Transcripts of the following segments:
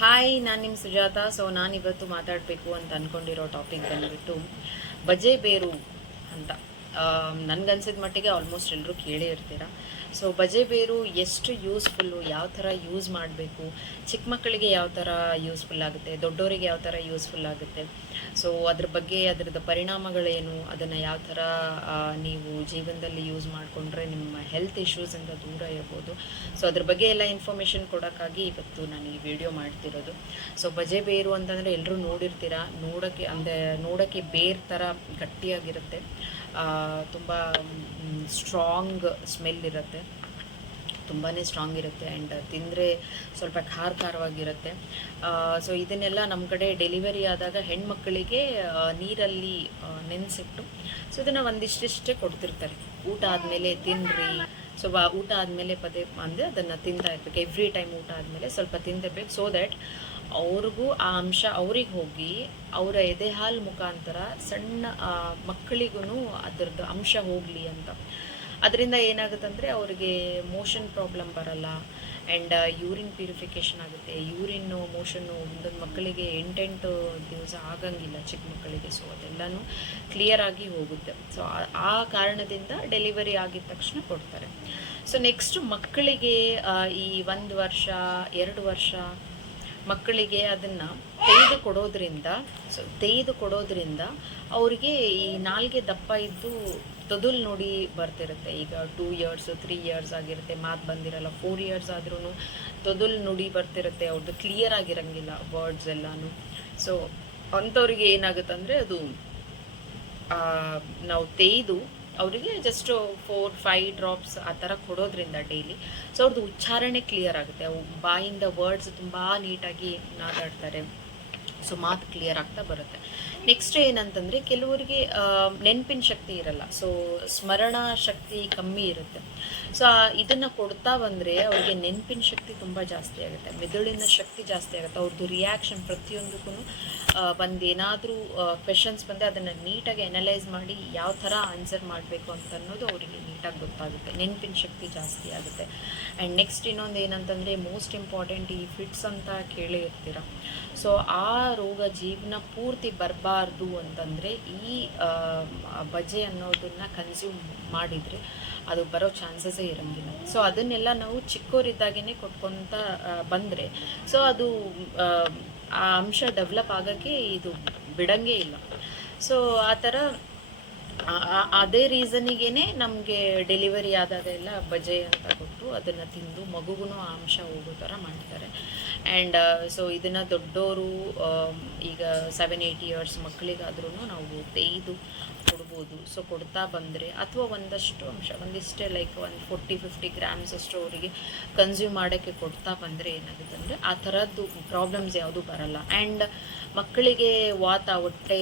Hi ನಾನು ನಿಮ್ಮ Sujata. So ನಾನು ಇವತ್ತು ಮಾತಾಡಬೇಕು ಅಂತ ಅಂದ್ಕೊಂಡಿರೋ ಟಾಪಿಕ್ ಬಂದುಬಿಟ್ಟು ಬಜೆ ಬೇರು ಅಂತ. ನನಗನ್ಸಿದ ಮಟ್ಟಿಗೆ ಆಲ್ಮೋಸ್ಟ್ ಎಲ್ಲರೂ ಕೇಳೇ ಇರ್ತೀರ? ಸೊ ಬಜೆ ಬೇರು ಎಷ್ಟು ಯೂಸ್ಫುಲ್ಲು ಯಾವ ಥರ ಯೂಸ್ ಮಾಡಬೇಕು? ಚಿಕ್ಕ ಮಕ್ಕಳಿಗೆ ಯಾವ ಥರ ಯೂಸ್ಫುಲ್ ಆಗುತ್ತೆ? ದೊಡ್ಡವರಿಗೆ ಯಾವ ಥರ ಯೂಸ್ಫುಲ್ ಆಗುತ್ತೆ? ಸೊ ಅದ್ರ ಬಗ್ಗೆ ಅದರದ್ದು ಪರಿಣಾಮಗಳೇನು? ಅದನ್ನು ಯಾವ ಥರ ನೀವು ಜೀವನದಲ್ಲಿ ಯೂಸ್ ಮಾಡಿಕೊಂಡ್ರೆ ನಿಮ್ಮ ಹೆಲ್ತ್ ಇಶ್ಯೂಸಿಂದ ದೂರ ಇರ್ಬೋದು? ಸೊ ಅದ್ರ ಬಗ್ಗೆ ಎಲ್ಲ ಇನ್ಫಾರ್ಮೇಷನ್ ಕೊಡೋಕ್ಕಾಗಿ ಇವತ್ತು ನಾನು ಈ ವಿಡಿಯೋ ಮಾಡ್ತಿರೋದು. ಸೊ ಬಜೆ ಬೇರು ಅಂತಂದರೆ ಎಲ್ಲರೂ ನೋಡಿರ್ತೀರ? ನೋಡೋಕ್ಕೆ, ಅಂದರೆ ನೋಡೋಕ್ಕೆ ಬೇರ್ ಥರ ಗಟ್ಟಿಯಾಗಿರುತ್ತೆ. ತುಂಬ ಸ್ಟ್ರಾಂಗ್ ಸ್ಮೆಲ್ ಇರುತ್ತೆ. ತುಂಬಾ ಸ್ಟ್ರಾಂಗ್ ಇರುತ್ತೆ ಆ್ಯಂಡ್ ತಿಂದರೆ ಸ್ವಲ್ಪ ಖಾರ ಖಾರವಾಗಿರುತ್ತೆ. ಸೊ ಇದನ್ನೆಲ್ಲ ನಮ್ಮ ಕಡೆ ಡೆಲಿವರಿ ಆದಾಗ ಹೆಣ್ಮಕ್ಕಳಿಗೆ ನೀರಲ್ಲಿ ನೆನೆಸಿಟ್ಟು ಸೊ ಇದನ್ನು ಒಂದಿಷ್ಟಿಷ್ಟೇ ಕೊಡ್ತಿರ್ತಾರೆ. ಊಟ ಆದಮೇಲೆ ತಿನ್ನಿರಿ ಸೊ ಊಟ ಆದಮೇಲೆ ಪದೇ, ಅಂದರೆ ಅದನ್ನು ತಿಂತಾ ಇರ್ಬೇಕು. ಎವ್ರಿ ಟೈಮ್ ಊಟ ಆದಮೇಲೆ ಸ್ವಲ್ಪ ತಿಂದಿರ್ಬೇಕು. ಸೊ ದ್ಯಾಟ್ ಅವ್ರಿಗೂ ಆ ಅಂಶ ಅವ್ರಿಗೆ ಹೋಗಿ ಅವರ ಎದೆ ಹಾಲು ಮುಖಾಂತರ ಸಣ್ಣ ಮಕ್ಕಳಿಗೂ ಅದರದ್ದು ಅಂಶ ಹೋಗಲಿ ಅಂತ. ಅದರಿಂದ ಏನಾಗುತ್ತಂದರೆ ಅವರಿಗೆ ಮೋಷನ್ ಪ್ರಾಬ್ಲಮ್ ಬರಲ್ಲ ಆ್ಯಂಡ್ ಯೂರಿನ್ ಪ್ಯೂರಿಫಿಕೇಷನ್ ಆಗುತ್ತೆ. ಯೂರಿನ್ನು ಮೋಷನ್ನು ಒಂದೊಂದು ಮಕ್ಕಳಿಗೆ ಎಂಟೆಂಟು ದಿವಸ ಆಗಂಗಿಲ್ಲ ಚಿಕ್ಕ ಮಕ್ಕಳಿಗೆ ಸೊ ಅದೆಲ್ಲನೂ ಕ್ಲಿಯರ್ ಆಗಿ ಹೋಗುತ್ತೆ. ಸೊ ಆ ಕಾರಣದಿಂದ ಡೆಲಿವರಿ ಆಗಿದ ತಕ್ಷಣ ಕೊಡ್ತಾರೆ. ಸೊ ನೆಕ್ಸ್ಟ್ ಮಕ್ಕಳಿಗೆ ಈ ಒಂದು ವರ್ಷ, ಎರಡು ವರ್ಷ ಮಕ್ಕಳಿಗೆ ಅದನ್ನು ತೆಗೆದು ಕೊಡೋದ್ರಿಂದ ಸೊ ತೆಗೆದು ಕೊಡೋದ್ರಿಂದ ಅವರಿಗೆ ಈ ನಾಲ್ಗೆ ದಪ್ಪ ಇದ್ದು ತೊದಲ್ ನೋಡಿ ಬರ್ತಿರುತ್ತೆ. ಈಗ ಟೂ ಇಯರ್ಸ್ ತ್ರೀ ಇಯರ್ಸ್ ಆಗಿರುತ್ತೆ ಮಾತು ಬಂದಿರಲ್ಲ ಫೋರ್ ಇಯರ್ಸ್ ಆದ್ರೂ ತೊದಲ್ ನುಡಿ ಬರ್ತಿರುತ್ತೆ ಅವ್ರದ್ದು ಕ್ಲಿಯರ್ ಆಗಿರಂಗಿಲ್ಲ ವರ್ಡ್ಸ್ ಎಲ್ಲಾನು. ಸೊ ಅಂಥವ್ರಿಗೆ ಏನಾಗುತ್ತಂದರೆ ಅದು ಆ, ನಾವು ತೆಗೆದು ಅವರಿಗೆ ಜಸ್ಟ್ ಫೋರ್ ಫೈವ್ ಡ್ರಾಪ್ಸ್ ಆ ಥರ ಕೊಡೋದ್ರಿಂದ ಡೈಲಿ ಸೊ ಅವ್ರದ್ದು ಉಚ್ಚಾರಣೆ ಕ್ಲಿಯರ್ ಆಗುತ್ತೆ. ಬಾಯಿಂದ ವರ್ಡ್ಸ್ ತುಂಬ ನೀಟಾಗಿ ಮಾತಾಡ್ತಾರೆ. ಸೊ ಮಾತು ಕ್ಲಿಯರ್ ಆಗ್ತಾ ಬರುತ್ತೆ. ನೆಕ್ಸ್ಟ್ ಏನಂತಂದರೆ ಕೆಲವರಿಗೆ ನೆನಪಿನ ಶಕ್ತಿ ಇರಲ್ಲ. ಸೊ ಸ್ಮರಣ ಶಕ್ತಿ ಕಮ್ಮಿ ಇರುತ್ತೆ. ಸೊ ಇದನ್ನು ಕೊಡ್ತಾ ಬಂದರೆ ಅವರಿಗೆ ನೆನಪಿನ ಶಕ್ತಿ ತುಂಬ ಜಾಸ್ತಿ ಆಗುತ್ತೆ. ಮೆದುಳಿನ ಶಕ್ತಿ ಜಾಸ್ತಿ ಆಗುತ್ತೆ. ಅವ್ರದ್ದು ರಿಯಾಕ್ಷನ್ ಪ್ರತಿಯೊಂದಕ್ಕೂ ಒಂದು ಏನಾದರೂ ಕ್ವೆಶನ್ಸ್ ಬಂದರೆ ಅದನ್ನು ನೀಟಾಗಿ ಅನಲೈಸ್ ಮಾಡಿ ಯಾವ ಥರ ಆನ್ಸರ್ ಮಾಡಬೇಕು ಅಂತ ಅನ್ನೋದು ಅವರಿಗೆ ನೀಟಾಗಿ ಗೊತ್ತಾಗುತ್ತೆ. ನೆನಪಿನ ಶಕ್ತಿ ಜಾಸ್ತಿ ಆಗುತ್ತೆ. ಆ್ಯಂಡ್ ನೆಕ್ಸ್ಟ್ ಇನ್ನೊಂದು ಏನಂತಂದರೆ ಮೋಸ್ಟ್ ಇಂಪಾರ್ಟೆಂಟ್ ಈ ಫಿಟ್ಸ್ ಅಂತ ಕೇಳೇ ಇರ್ತೀರ ಸೊ ಆ ರೋಗ ಜೀವನ ಪೂರ್ತಿ ಬರಬಾರ್ದು ಅಂತಂದರೆ ಈ ಬಜೆ ಅನ್ನೋದನ್ನು ಕನ್ಸ್ಯೂಮ್ ಮಾಡಿದರೆ ಅದು ಬರೋ ಚಾನ್ಸಸ್ಸೇ ಇರೋಂಗಿಲ್ಲ. ಸೊ ಅದನ್ನೆಲ್ಲ ನಾವು ಚಿಕ್ಕವರಿದ್ದಾಗೇ ಕೊಟ್ಕೊತ ಬಂದರೆ ಸೊ ಅದು ಆ, ಅಂಶ ಡೆವಲಪ್ ಆಗೋಕ್ಕೆ ಇದು ಬಿಡಂಗೇ ಇಲ್ಲ. ಸೊ ಆ ಥರ ಅದೇ ರೀಸನಿಗೇನೆ ನಮಗೆ ಡೆಲಿವರಿ ಆದಾಗೆಲ್ಲ ಬಜೆ ಅಂತ ಕೊಟ್ಟು ಅದನ್ನು ತಿಂದು ಮಗುಗೂ ಆ ಅಂಶ ಹೋಗೋ ಥರ ಮಾಡ್ತಾರೆ ಆ್ಯಂಡ್ ಸೊ ಇದನ್ನು ದೊಡ್ಡವರು ಈಗ ಸೆವೆನ್ ಏಯ್ಟ್ ಇಯರ್ಸ್ ಮಕ್ಕಳಿಗಾದ್ರೂ ನಾವು ತೆಯ್ದು ಕೊಡ್ಬೋದು. ಸೊ ಕೊಡ್ತಾ ಬಂದರೆ ಅಥವಾ ಒಂದಷ್ಟು ಅಂಶ, ಒಂದಿಷ್ಟೇ ಲೈಕ್ ಒಂದು ಫೋರ್ಟಿ ಫಿಫ್ಟಿ ಗ್ರಾಮ್ಸ್ ಅಷ್ಟು ಅವರಿಗೆ ಕನ್ಸ್ಯೂಮ್ ಮಾಡೋಕ್ಕೆ ಕೊಡ್ತಾ ಬಂದರೆ ಏನಾಗುತ್ತೆ ಅಂದರೆ ಆ ಥರದ್ದು ಪ್ರಾಬ್ಲಮ್ಸ್ ಯಾವುದೂ ಬರಲ್ಲ. ಆ್ಯಂಡ್ ಮಕ್ಕಳಿಗೆ ವಾತ, ಹೊಟ್ಟೆ,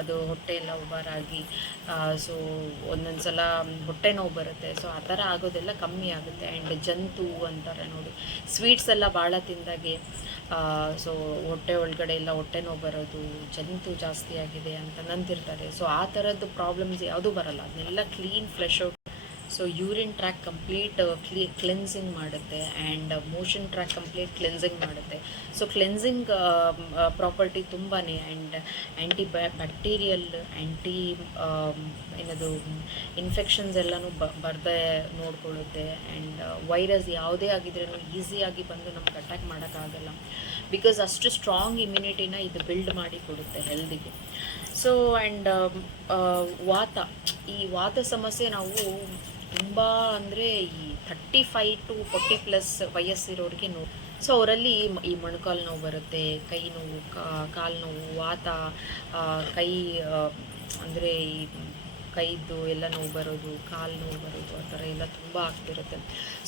ಅದು ಹೊಟ್ಟೆ ಎಲ್ಲ ಒಬ್ಬರಾಗಿ ಸೊ ಒಂದೊಂದು ಸಲ ಹೊಟ್ಟೆ ನೋವು ಬರುತ್ತೆ. ಸೊ ಆ ಥರ ಆಗೋದೆಲ್ಲ ಕಮ್ಮಿ ಆಗುತ್ತೆ. ಆ್ಯಂಡ್ ಜಂತು ಅಂತಾರೆ ನೋಡಿ. ಸ್ವೀಟ್ಸ್ ಎಲ್ಲ ಭಾಳ ತಿಂದಾಗೆ ಸೊ ಹೊಟ್ಟೆ ಒಳಗಡೆ ಎಲ್ಲ ಹೊಟ್ಟೆ ನೋವು ಬರೋದು, ಜಂತು ಜಾಸ್ತಿ ಆಗಿದೆ ಅಂತ ನಂತಿರ್ತಾರೆ ಸೊ ಆ ಥರದ್ದು ಪ್ರಾಬ್ಲಮ್ಸ್ ಯಾವುದೂ ಬರಲ್ಲ. ಅದನ್ನೆಲ್ಲ clean flush out so urine tract complete clea cleansing ಮಾಡುತ್ತೆ and motion tract complete cleansing ಮಾಡುತ್ತೆ. ಸೊ ಕ್ಲೆನ್ಸಿಂಗ್ ಪ್ರಾಪರ್ಟಿ ತುಂಬಾ ಆ್ಯಂಡ್ ಆ್ಯಂಟಿ ಬ್ಯಾಕ್ಟೀರಿಯಲ್ ಆ್ಯಂಟಿ ಏನದು ಇನ್ಫೆಕ್ಷನ್ಸ್ ಎಲ್ಲನೂ ಬರದೆ ನೋಡ್ಕೊಳ್ಳುತ್ತೆ ಆ್ಯಂಡ್ ವೈರಸ್ ಯಾವುದೇ ಆಗಿದ್ರೂ ಈಸಿಯಾಗಿ ಬಂದು ನಮ್ಗೆ ಅಟ್ಯಾಕ್ ಮಾಡೋಕ್ಕಾಗಲ್ಲ. ಬಿಕಾಸ್ ಅಷ್ಟು ಸ್ಟ್ರಾಂಗ್ ಇಮ್ಯುನಿಟಿನ ಇದು ಬಿಲ್ಡ್ ಮಾಡಿ ಕೊಡುತ್ತೆ ಹೆಲ್ದಿಗೆ ಸೊ ಆ್ಯಂಡ್ ವಾತ, ಈ ವಾತ ಸಮಸ್ಯೆ ನಾವು ತುಂಬ ಅಂದರೆ ಈ thirty five to forty plus ವಯಸ್ಸಿರೋರಿಗೆ ನೋವು. ಸೊ ಅವರಲ್ಲಿ ಈ ಮೊಣಕಾಲು ನೋವು ಬರುತ್ತೆ, ಕೈ ನೋವು ಕಾಲು ನೋವು, ವಾತ ಕೈ ಅಂದರೆ ಈ ಕೈದ್ದು ಎಲ್ಲ ನೋವು ಬರೋದು, ಕಾಲು ನೋವು ಬರೋದು, ಆ ಥರ ಎಲ್ಲ ತುಂಬ ಆಗ್ತಿರುತ್ತೆ.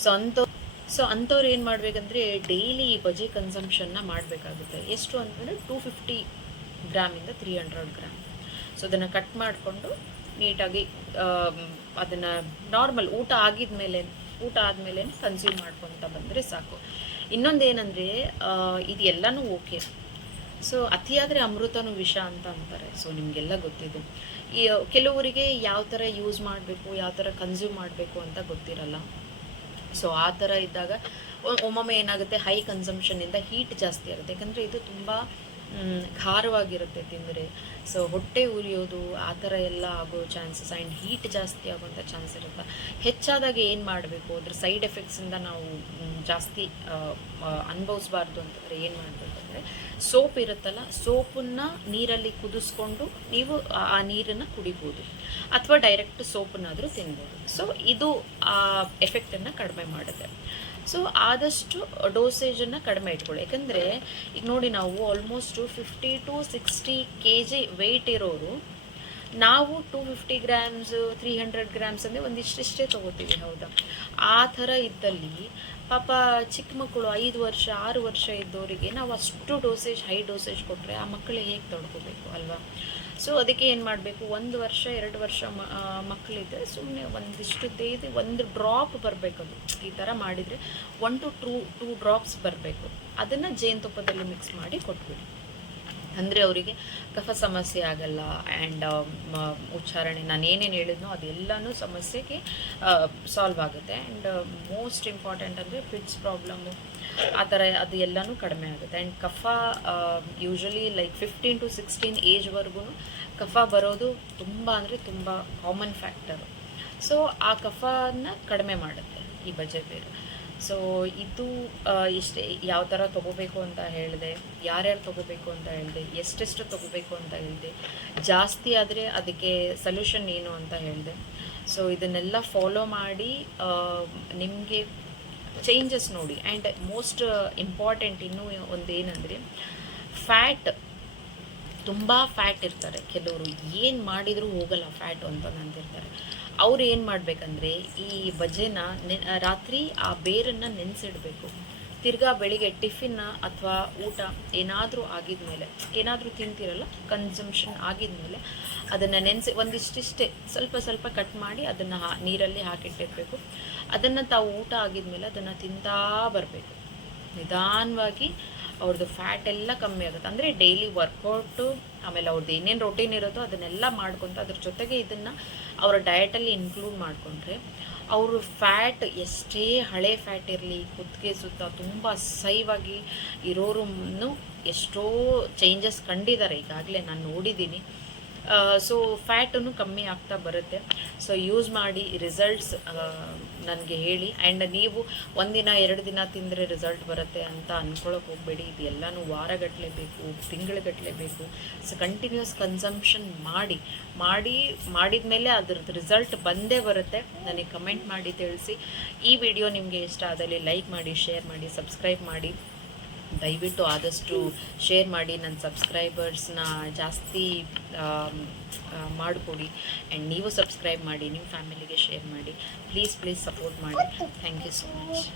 ಸೊ ಅಂತ ಸೊ ಅಂಥವ್ರು ಏನು ಮಾಡಬೇಕಂದ್ರೆ ಡೈಲಿ ಬಜೆ ಕನ್ಸಂಪ್ಷನ್ನ ಮಾಡಬೇಕಾಗುತ್ತೆ. ಎಷ್ಟು ಅಂತಂದರೆ ಟೂ ಫಿಫ್ಟಿ ಗ್ರಾಮಿಂದ ತ್ರೀ ಹಂಡ್ರೆಡ್ ಗ್ರಾಮ್. ಸೊ ಅದನ್ನು ಕಟ್ ಮಾಡಿಕೊಂಡು ನೀಟಾಗಿ ಅದನ್ನು ನಾರ್ಮಲ್ ಊಟ ಆಗಿದ ಮೇಲೆ ಊಟ ಆದಮೇಲೆ ಕನ್ಸ್ಯೂಮ್ ಮಾಡ್ಕೊತ ಬಂದರೆ ಸಾಕು. ಇನ್ನೊಂದು ಏನಂದರೆ ಇದು ಎಲ್ಲನೂ ಓಕೆ ಸೊ ಅತಿಯಾದರೆ ಅಮೃತನೂ ವಿಷ ಅಂತ ಅಂತಾರೆ. ಸೊ ನಿಮಗೆಲ್ಲ ಗೊತ್ತಿದೆ. ಈ, ಕೆಲವರಿಗೆ ಯಾವ ಥರ ಯೂಸ್ ಮಾಡಬೇಕು, ಯಾವ ಥರ ಕನ್ಸ್ಯೂಮ್ ಮಾಡಬೇಕು ಅಂತ ಗೊತ್ತಿರಲ್ಲ. ಸೊ ಆ ಥರ ಇದ್ದಾಗ ಒಮ್ಮೊಮ್ಮೆ ಏನಾಗುತ್ತೆ ಹೈ ಕನ್ಸಂಪ್ಷನಿಂದ ಹೀಟ್ ಜಾಸ್ತಿ ಆಗುತ್ತೆ. ಯಾಕಂದರೆ ಇದು ತುಂಬ ಖಾರವಾಗಿರುತ್ತೆ ತಿಂದರೆ. ಸೊ ಹೊಟ್ಟೆ ಉರಿಯೋದು ಆ ಥರ ಎಲ್ಲ ಆಗೋ ಚಾನ್ಸಸ್ ಆ್ಯಂಡ್ ಹೀಟ್ ಜಾಸ್ತಿ ಆಗುವಂಥ ಚಾನ್ಸ್ ಇರುತ್ತೆ. ಹೆಚ್ಚಾದಾಗ ಏನು ಮಾಡಬೇಕು? ಅದ್ರ ಸೈಡ್ ಎಫೆಕ್ಟ್ಸಿಂದ ನಾವು ಜಾಸ್ತಿ ಅನುಭವಿಸ್ಬಾರ್ದು ಅಂತಂದರೆ ಏನು ಮಾಡಬೇಕು ಅಂದರೆ, ಸೋಪ್ ಇರುತ್ತಲ್ಲ, ಸೋಪನ್ನು ನೀರಲ್ಲಿ ಕುದಿಸ್ಕೊಂಡು ನೀವು ಆ- ನೀರನ್ನು ಕುಡಿಬೋದು. ಅಥವಾ ಡೈರೆಕ್ಟ್ ಸೋಪನ್ನಾದರೂ ತಿನ್ಬೋದು. ಸೊ ಇದು ಆ ಎಫೆಕ್ಟನ್ನು ಕಡಿಮೆ ಮಾಡುತ್ತೆ. ಸೊ ಆದಷ್ಟು ಡೋಸೇಜನ್ನು ಕಡಿಮೆ ಇಟ್ಕೊಳ್ಳಿ. ಯಾಕಂದರೆ, ಈಗ ನೋಡಿ ನಾವು almost fifty to sixty K G weight ಇರೋರು, ನಾವು two fifty grams three hundred grams ಅಂದರೆ ಒಂದಿಷ್ಟಿಷ್ಟೇ ತೊಗೋತೀವಿ, ಹೌದಾ? ಆ ಥರ ಇದ್ದಲ್ಲಿ ಪಾಪ ಚಿಕ್ಕ ಮಕ್ಕಳು ಐದು ವರ್ಷ, ಆರು ವರ್ಷ ಇದ್ದವರಿಗೆ ನಾವು ಅಷ್ಟು ಡೋಸೇಜ್ ಹೈ ಡೋಸೇಜ್ ಕೊಟ್ಟರೆ ಆ ಮಕ್ಕಳಿಗೆ ಹೇಗೆ ತಡ್ಕೋಬೇಕು, ಅಲ್ವಾ? ಸೊ ಅದಕ್ಕೆ ಏನು ಮಾಡಬೇಕು? ಒಂದು ವರ್ಷ, ಎರಡು ವರ್ಷ ಮಕ್ಕಳಿದ್ರೆ ಸುಮ್ಮನೆ ಒಂದಿಷ್ಟು ತೇದಿ ಒಂದು ಡ್ರಾಪ್ ಬರಬೇಕು ಅದು. ಈ ಥರ ಮಾಡಿದರೆ one to two two drops ಬರಬೇಕು. ಅದನ್ನು ಜೇನುತುಪ್ಪದಲ್ಲಿ ಮಿಕ್ಸ್ ಮಾಡಿ ಕೊಟ್ಬಿಡಿ. ಅಂದರೆ ಅವರಿಗೆ ಕಫ ಸಮಸ್ಯೆ ಆಗಲ್ಲ ಆ್ಯಂಡ್ ಉಚ್ಚಾರಣೆ ನಾನು ಏನೇನು ಹೇಳಿದ್ನೋ ಅದೆಲ್ಲನೂ ಸಮಸ್ಯೆಗೆ ಸಾಲ್ವ್ ಆಗುತ್ತೆ. ಆ್ಯಂಡ್ ಮೋಸ್ಟ್ ಇಂಪಾರ್ಟೆಂಟ್ ಅಂದರೆ ಪಿಟ್ಸ್ ಪ್ರಾಬ್ಲಮ್ಮು ಆ ಥರ ಅದು ಎಲ್ಲನೂ ಕಡಿಮೆ ಆಗುತ್ತೆ. ಆ್ಯಂಡ್ ಕಫ usually like fifteen to sixteen ಏಜ್ವರೆಗೂ ಕಫ ಬರೋದು ತುಂಬ ಅಂದರೆ ತುಂಬ ಕಾಮನ್ ಫ್ಯಾಕ್ಟರು ಸೊ ಆ ಕಫನ ಕಡಿಮೆ ಮಾಡುತ್ತೆ ಈ ಬಜೆಟ್ ಬೇರು. ಸೊ ಇದು ಇಷ್ಟೇ, ಯಾವ ಥರ ತೊಗೋಬೇಕು ಅಂತ ಹೇಳಿದೆ, ಯಾರ್ಯಾರು ತೊಗೋಬೇಕು ಅಂತ ಹೇಳಿದೆ, ಎಷ್ಟೆಷ್ಟು ತೊಗೋಬೇಕು ಅಂತ ಹೇಳಿದೆ, ಜಾಸ್ತಿ ಆದರೆ ಅದಕ್ಕೆ ಸೊಲ್ಯೂಷನ್ ಏನು ಅಂತ ಹೇಳಿದೆ. ಸೊ ಇದನ್ನೆಲ್ಲ ಫಾಲೋ ಮಾಡಿ ನಿಮಗೆ ಚೇಂಜಸ್ ನೋಡಿ ಆ್ಯಂಡ್ ಮೋಸ್ಟ್ ಇಂಪಾರ್ಟೆಂಟ್ ಇನ್ನೂ ಒಂದು ಏನಂದರೆ ಫ್ಯಾಟ್ ತುಂಬ ಫ್ಯಾಟ್ ಇರ್ತಾರೆ. ಕೆಲವರು ಏನು ಮಾಡಿದರೂ ಹೋಗಲ್ಲ ಫ್ಯಾಟ್ ಅಂತ ಅಂತಿರ್ತಾರೆ. ಅವ್ರು ಏನು ಮಾಡಬೇಕಂದ್ರೆ ಈ ಬಜೆನ ರಾತ್ರಿ ಆ ಬೇರನ್ನು ನೆನೆಸಿಡಬೇಕು. ತಿರ್ಗಾ ಬೆಳಿಗ್ಗೆ ಟಿಫಿನ್ನ ಅಥವಾ ಊಟ ಏನಾದರೂ ಆಗಿದ್ಮೇಲೆ, ಏನಾದರೂ ತಿಂತಿರಲ್ಲ ಕನ್ಸಂಪ್ಷನ್ ಆಗಿದ್ಮೇಲೆ ಅದನ್ನು ನೆನೆಸಿ, ಒಂದಿಷ್ಟಿಷ್ಟೇ ಸ್ವಲ್ಪ ಸ್ವಲ್ಪ ಕಟ್ ಮಾಡಿ ಅದನ್ನು ಹಾ, ನೀರಲ್ಲಿ ಹಾಕಿಟ್ಟಿರಬೇಕು. ಅದನ್ನು ತಾವು ಊಟ ಆಗಿದ್ಮೇಲೆ ಅದನ್ನು ತಿಂತಾ ಬರಬೇಕು. ನಿಧಾನವಾಗಿ ಅವ್ರದ್ದು ಫ್ಯಾಟ್ ಎಲ್ಲ ಕಮ್ಮಿ ಆಗುತ್ತೆ. ಅಂದರೆ ಡೈಲಿ ವರ್ಕೌಟು ಆಮೇಲೆ ಅವ್ರದ್ದು ಏನೇನು ರೊಟೀನ್ ಇರುತ್ತೋ ಅದನ್ನೆಲ್ಲ ಮಾಡ್ಕೊತ ಅದ್ರ ಜೊತೆಗೆ ಇದನ್ನು ಅವರ ಡಯಟಲ್ಲಿ ಇನ್ಕ್ಲೂಡ್ ಮಾಡಿಕೊಂಡ್ರೆ ಅವರು ಫ್ಯಾಟ್ ಎಷ್ಟೇ ಹಳೆ ಫ್ಯಾಟ್ ಇರಲಿ ಕುತ್ತಿಗೆ ಸುತ್ತ ತುಂಬ ಸೈವಾಗಿ ಇರೋರು ಎಷ್ಟೋ ಚೇಂಜಸ್ ಕಂಡಿದ್ದಾರೆ. ಈಗಾಗಲೇ ನಾನು ನೋಡಿದ್ದೀನಿ. ಸೊ ಫ್ಯಾಟನ್ನು ಕಮ್ಮಿ ಆಗ್ತಾ ಬರುತ್ತೆ. ಸೊ ಯೂಸ್ ಮಾಡಿ ರಿಸಲ್ಟ್ಸ್ ನನಗೆ ಹೇಳಿ. ಆ್ಯಂಡ್ ನೀವು ಒಂದಿನ, ಎರಡು ದಿನ ತಿಂದರೆ ರಿಸಲ್ಟ್ ಬರುತ್ತೆ ಅಂತ ಅಂದ್ಕೊಳ್ಳೋಕೆ ಹೋಗಬೇಡಿ. ಇದು ಎಲ್ಲನೂ ವಾರಗಟ್ಟಲೆ ಬೇಕು ತಿಂಗಳುಗಟ್ಟಲೆ ಬೇಕು. ಸೊ ಕಂಟಿನ್ಯೂಸ್ ಕನ್ಸಂಪ್ಷನ್ ಮಾಡಿ ಮಾಡಿ ಮಾಡಿದ ಮೇಲೆ ಅದ್ರದ್ದು ರಿಸಲ್ಟ್ ಬಂದೇ ಬರುತ್ತೆ. ನನಗೆ ಕಮೆಂಟ್ ಮಾಡಿ ತಿಳಿಸಿ. ಈ ವಿಡಿಯೋ ನಿಮಗೆ ಇಷ್ಟ ಆದಲ್ಲಿ ಲೈಕ್ ಮಾಡಿ ಶೇರ್ ಮಾಡಿ ಸಬ್ಸ್ಕ್ರೈಬ್ ಮಾಡಿ. ದಯವಿಟ್ಟು ಆದಷ್ಟು ಶೇರ್ ಮಾಡಿ ನನ್ನ ಸಬ್ಸ್ಕ್ರೈಬರ್ಸ್ನ ಜಾಸ್ತಿ ಮಾಡಿಕೊಡಿ. ಆ್ಯಂಡ್ ನೀವು ಸಬ್ಸ್ಕ್ರೈಬ್ ಮಾಡಿ ನಿಮ್ಮ ಫ್ಯಾಮಿಲಿಗೆ ಶೇರ್ ಮಾಡಿ. ಪ್ಲೀಸ್ ಪ್ಲೀಸ್ ಸಪೋರ್ಟ್ ಮಾಡಿ. Thank you so much